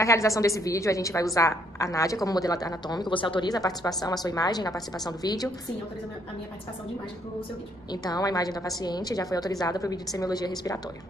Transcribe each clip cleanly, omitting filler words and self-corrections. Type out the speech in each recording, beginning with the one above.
Para a realização desse vídeo, a gente vai usar a Nádia como modelo anatômico. Você autoriza a participação, a sua imagem na participação do vídeo? Sim, autorizo a minha participação de imagem para o seu vídeo. Então, a imagem da paciente já foi autorizada para o vídeo de semiologia respiratória.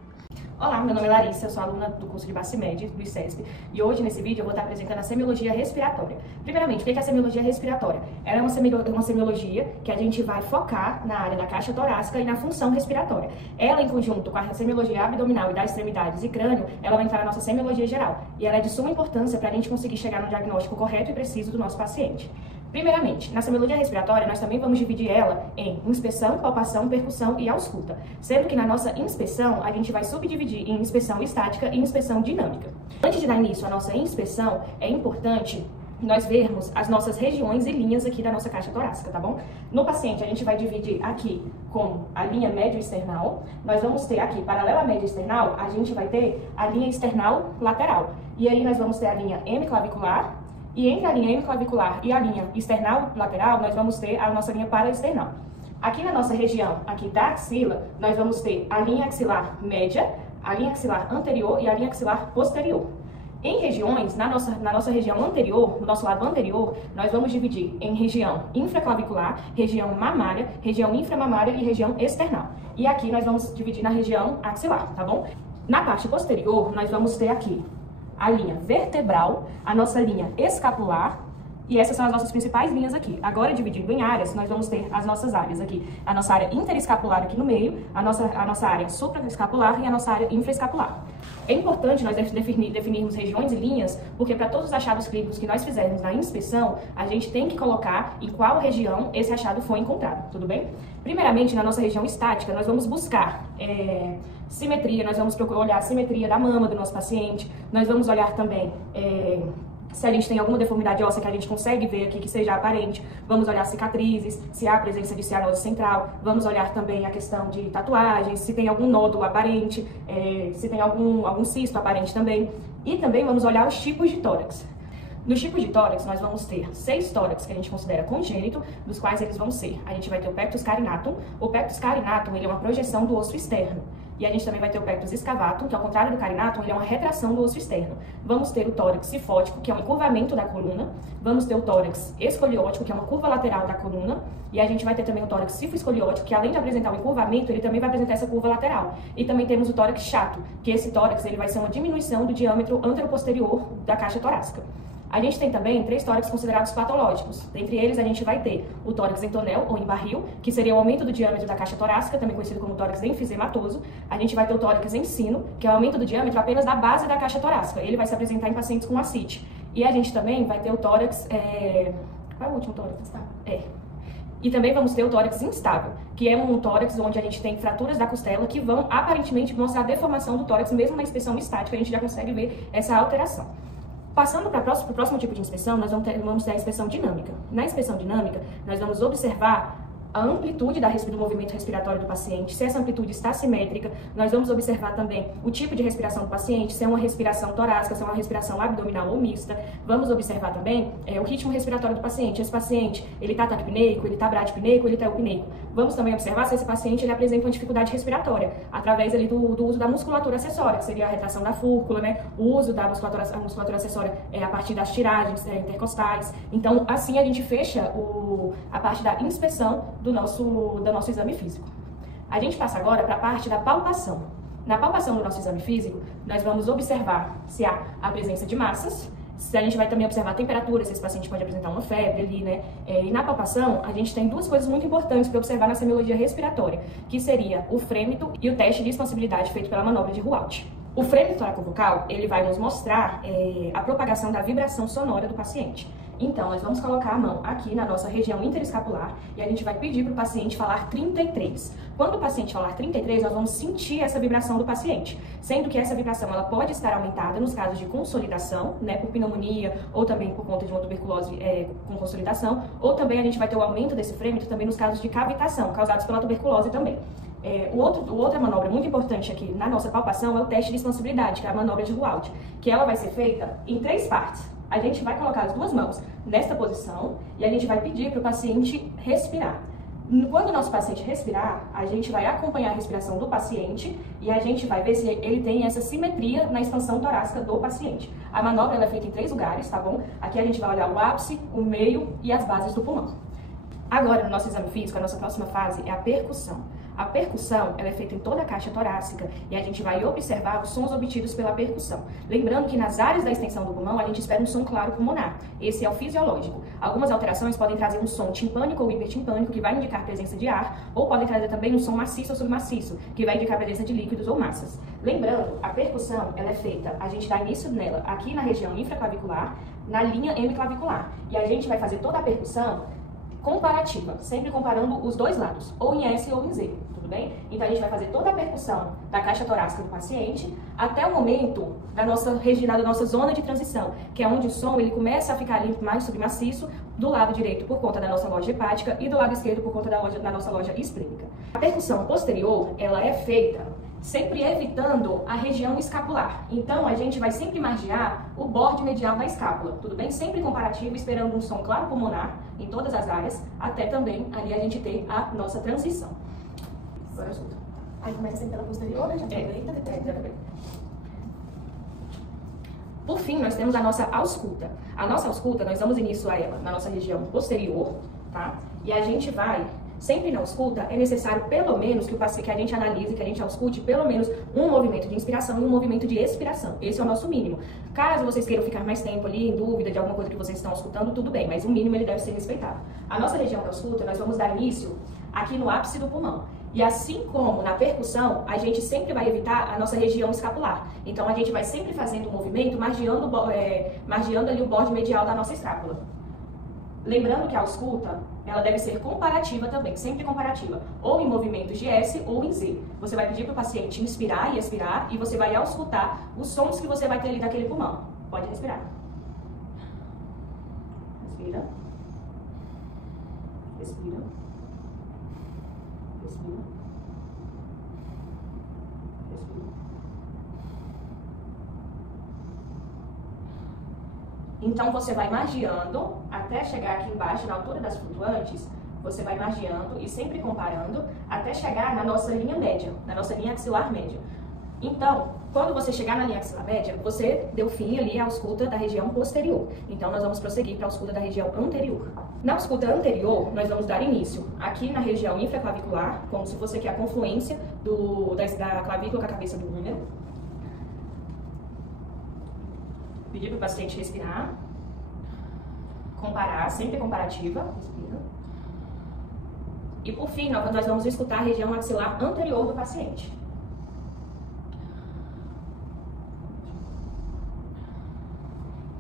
Olá, meu nome é Larissa, eu sou aluna do curso de Bacimed, do ICESP, e hoje nesse vídeo eu vou estar apresentando a semiologia respiratória. Primeiramente, o que é a semiologia respiratória? Ela é uma semiologia que a gente vai focar na área da caixa torácica e na função respiratória. Ela, em conjunto com a semiologia abdominal e das extremidades e crânio, ela vai entrar na nossa semiologia geral, e ela é de suma importância para a gente conseguir chegar no diagnóstico correto e preciso do nosso paciente. Primeiramente, na semiologia respiratória, nós também vamos dividir ela em inspeção, palpação, percussão e ausculta, sendo que na nossa inspeção, a gente vai subdividir em inspeção estática e inspeção dinâmica. Antes de dar início à nossa inspeção, é importante nós vermos as nossas regiões e linhas aqui da nossa caixa torácica, tá bom? No paciente, a gente vai dividir aqui com a linha médio-external. Nós vamos ter aqui, paralela à médio-external, a gente vai ter a linha external lateral. E aí nós vamos ter a linha hemiclavicular. E entre a linha hemiclavicular e a linha external lateral, nós vamos ter a nossa linha paraexternal. Aqui na nossa região, aqui da axila, nós vamos ter a linha axilar média, a linha axilar anterior e a linha axilar posterior. Em regiões, na nossa região anterior, no nosso lado anterior, nós vamos dividir em região infraclavicular, região mamária, região inframamária e região external. E aqui nós vamos dividir na região axilar, tá bom? Na parte posterior, nós vamos ter aqui a linha vertebral, a nossa linha escapular, e essas são as nossas principais linhas aqui. Agora, dividido em áreas, nós vamos ter as nossas áreas aqui. A nossa área interescapular aqui no meio, a nossa área supraescapular e a nossa área infraescapular. É importante nós definirmos regiões e linhas, porque para todos os achados clínicos que nós fizermos na inspeção, a gente tem que colocar em qual região esse achado foi encontrado, tudo bem? Primeiramente, na nossa região estática, nós vamos buscar simetria, nós vamos procurar olhar a simetria da mama do nosso paciente, nós vamos olhar também se a gente tem alguma deformidade óssea que a gente consegue ver aqui que seja aparente, vamos olhar cicatrizes, se há presença de cianose central, vamos olhar também a questão de tatuagens, se tem algum nódulo aparente, se tem algum cisto aparente também, e também vamos olhar os tipos de tórax. Nos tipos de tórax, nós vamos ter 6 tórax que a gente considera congênito, dos quais eles vão ser, a gente vai ter o pectus carinatum. O pectus carinatum, ele é uma projeção do osso externo. E a gente também vai ter o pectus excavatum, que ao contrário do carinatum, ele é uma retração do osso externo. Vamos ter o tórax sifótico, que é um encurvamento da coluna. Vamos ter o tórax escoliótico, que é uma curva lateral da coluna. E a gente vai ter também o tórax sifoescoliótico, que além de apresentar um encurvamento, ele também vai apresentar essa curva lateral. E também temos o tórax chato, que esse tórax ele vai ser uma diminuição do diâmetro anteroposterior da caixa torácica. A gente tem também 3 tórax considerados patológicos. Dentre eles, a gente vai ter o tórax em tonel, ou em barril, que seria o aumento do diâmetro da caixa torácica, também conhecido como tórax enfisematoso. A gente vai ter o tórax em sino, que é o aumento do diâmetro apenas da base da caixa torácica. Ele vai se apresentar em pacientes com ascite. E a gente também vai ter o tórax... Qual é o último tórax? E também vamos ter o tórax instável, que é um tórax onde a gente tem fraturas da costela que vão, aparentemente, mostrar a deformação do tórax, mesmo na inspeção estática, a gente já consegue ver essa alteração. Passando para o próximo tipo de inspeção, nós vamos ter a inspeção dinâmica. Na inspeção dinâmica, nós vamos observar a amplitude do movimento respiratório do paciente, se essa amplitude está simétrica. Nós vamos observar também o tipo de respiração do paciente, se é uma respiração torácica, se é uma respiração abdominal ou mista. Vamos observar também o ritmo respiratório do paciente. Esse paciente, ele está taquipneico, ele está bradipneico, ele está eupneico. Vamos também observar se esse paciente ele apresenta uma dificuldade respiratória, através ali do uso da musculatura acessória, que seria a retração da fúrcula, né? O uso da musculatura acessória a partir das tiragens intercostais. Então, assim a gente fecha a parte da inspeção do nosso exame físico. A gente passa agora para a parte da palpação. Na palpação do nosso exame físico, nós vamos observar se há a presença de massas, se a gente vai também observar a temperatura, se esse paciente pode apresentar uma febre ali, né? E na palpação, a gente tem 2 coisas muito importantes para observar na semiologia respiratória, que seria o frêmito e o teste de expansibilidade feito pela manobra de Rualt. O frêmito toracovocal, ele vai nos mostrar a propagação da vibração sonora do paciente. Então, nós vamos colocar a mão aqui na nossa região interescapular e a gente vai pedir para o paciente falar 33. Quando o paciente falar 33, nós vamos sentir essa vibração do paciente, sendo que essa vibração ela pode estar aumentada nos casos de consolidação, né, por pneumonia ou também por conta de uma tuberculose com consolidação, ou também a gente vai ter o aumento desse frêmito também nos casos de cavitação, causados pela tuberculose também. Outra manobra muito importante aqui na nossa palpação é o teste de expansibilidade, que é a manobra de Rualt, que ela vai ser feita em 3 partes. A gente vai colocar as 2 mãos nesta posição e a gente vai pedir para o paciente respirar. Quando o nosso paciente respirar, a gente vai acompanhar a respiração do paciente e a gente vai ver se ele tem essa simetria na expansão torácica do paciente. A manobra ela é feita em 3 lugares, tá bom? Aqui a gente vai olhar o ápice, o meio e as bases do pulmão. Agora, no nosso exame físico, a nossa próxima fase é a percussão. A percussão ela é feita em toda a caixa torácica e a gente vai observar os sons obtidos pela percussão. Lembrando que nas áreas da extensão do pulmão, a gente espera um som claro pulmonar. Esse é o fisiológico. Algumas alterações podem trazer um som timpânico ou hipertimpânico, que vai indicar presença de ar, ou podem trazer também um som maciço ou submaciço, que vai indicar presença de líquidos ou massas. Lembrando, a percussão ela é feita, a gente dá início nela aqui na região infraclavicular, na linha hemiclavicular. E a gente vai fazer toda a percussão comparativa, sempre comparando os dois lados, ou em S ou em Z, tudo bem? Então a gente vai fazer toda a percussão da caixa torácica do paciente até o momento da nossa zona de transição, que é onde o som ele começa a ficar ali mais submaciço, do lado direito por conta da nossa loja hepática e do lado esquerdo por conta da nossa loja esplênica. A percussão posterior, ela é feita sempre evitando a região escapular. Então, a gente vai sempre margear o borde medial da escápula, tudo bem? Sempre comparativo, esperando um som claro pulmonar em todas as áreas, até também ali a gente ter a nossa transição. Agora escuta. Aí começa sempre pela posterior, né? Já aproveita, depois. Por fim, nós temos a nossa ausculta. A nossa ausculta, nós damos início a ela na nossa região posterior, tá? E a gente vai... Sempre na ausculta é necessário pelo menos que a gente analise, que a gente ausculte pelo menos um movimento de inspiração e um movimento de expiração. Esse é o nosso mínimo. Caso vocês queiram ficar mais tempo ali em dúvida de alguma coisa que vocês estão auscultando, tudo bem, mas o mínimo ele deve ser respeitado. A nossa região da ausculta, nós vamos dar início aqui no ápice do pulmão. E assim como na percussão, a gente sempre vai evitar a nossa região escapular. Então a gente vai sempre fazendo um movimento margeando ali o borde medial da nossa escápula. Lembrando que a ausculta, ela deve ser comparativa também, sempre comparativa, ou em movimentos de S ou em Z. Você vai pedir para o paciente inspirar e expirar e você vai auscultar os sons que você vai ter ali daquele pulmão. Pode respirar. Respira. Respira. Respira. Respira. Então, você vai margeando até chegar aqui embaixo, na altura das flutuantes, você vai margeando e sempre comparando até chegar na nossa linha média, na nossa linha axilar média. Então, quando você chegar na linha axilar média, você deu fim ali à ausculta da região posterior. Então, nós vamos prosseguir para a ausculta da região anterior. Na ausculta anterior, nós vamos dar início aqui na região infraclavicular, como se fosse aqui a confluência da clavícula com a cabeça do úmero. Pedir para o paciente respirar, comparar, sempre comparativa, respira. E por fim, nós vamos escutar a região axilar anterior do paciente.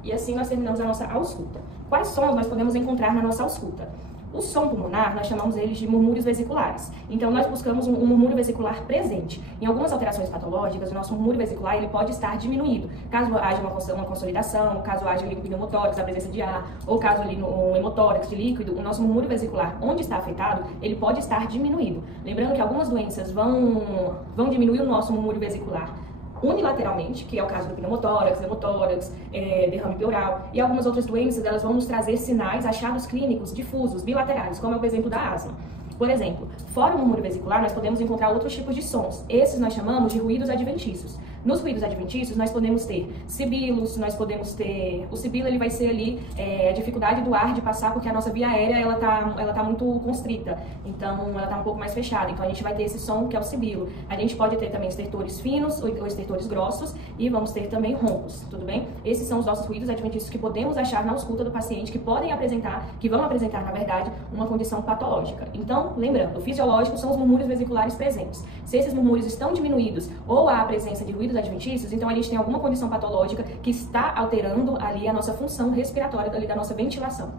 E assim nós terminamos a nossa ausculta. Quais sons nós podemos encontrar na nossa ausculta? O som pulmonar, nós chamamos eles de murmúrios vesiculares. Então, nós buscamos um murmúrio vesicular presente. Em algumas alterações patológicas, o nosso murmúrio vesicular ele pode estar diminuído. Caso haja uma consolidação, caso haja ali um pneumotórax, a presença de ar, ou caso ali um hemotórax de líquido, o nosso murmúrio vesicular, onde está afetado, ele pode estar diminuído. Lembrando que algumas doenças vão diminuir o nosso murmúrio vesicular unilateralmente, que é o caso do pneumotórax, hemotórax, derrame pleural, e algumas outras doenças, elas vão nos trazer sinais, achados clínicos difusos, bilaterais, como é o exemplo da asma. Por exemplo, fora o murmúrio vesicular, nós podemos encontrar outros tipos de sons. Esses nós chamamos de ruídos adventícios. Nos ruídos adventícios, nós podemos ter sibilos, nós podemos ter... O sibilo, ele vai ser ali a dificuldade do ar de passar, porque a nossa via aérea, ela tá muito constrita. Então, ela tá um pouco mais fechada. Então, a gente vai ter esse som, que é o sibilo. A gente pode ter também estertores finos ou estertores grossos e vamos ter também roncos, tudo bem? Esses são os nossos ruídos adventícios que podemos achar na ausculta do paciente, que vão apresentar, na verdade, uma condição patológica. Então, lembrando, o fisiológico são os murmúrios vesiculares presentes. Se esses murmúrios estão diminuídos ou há a presença de ruídos adventícios, então a gente tem alguma condição patológica que está alterando ali a nossa função respiratória ali da nossa ventilação.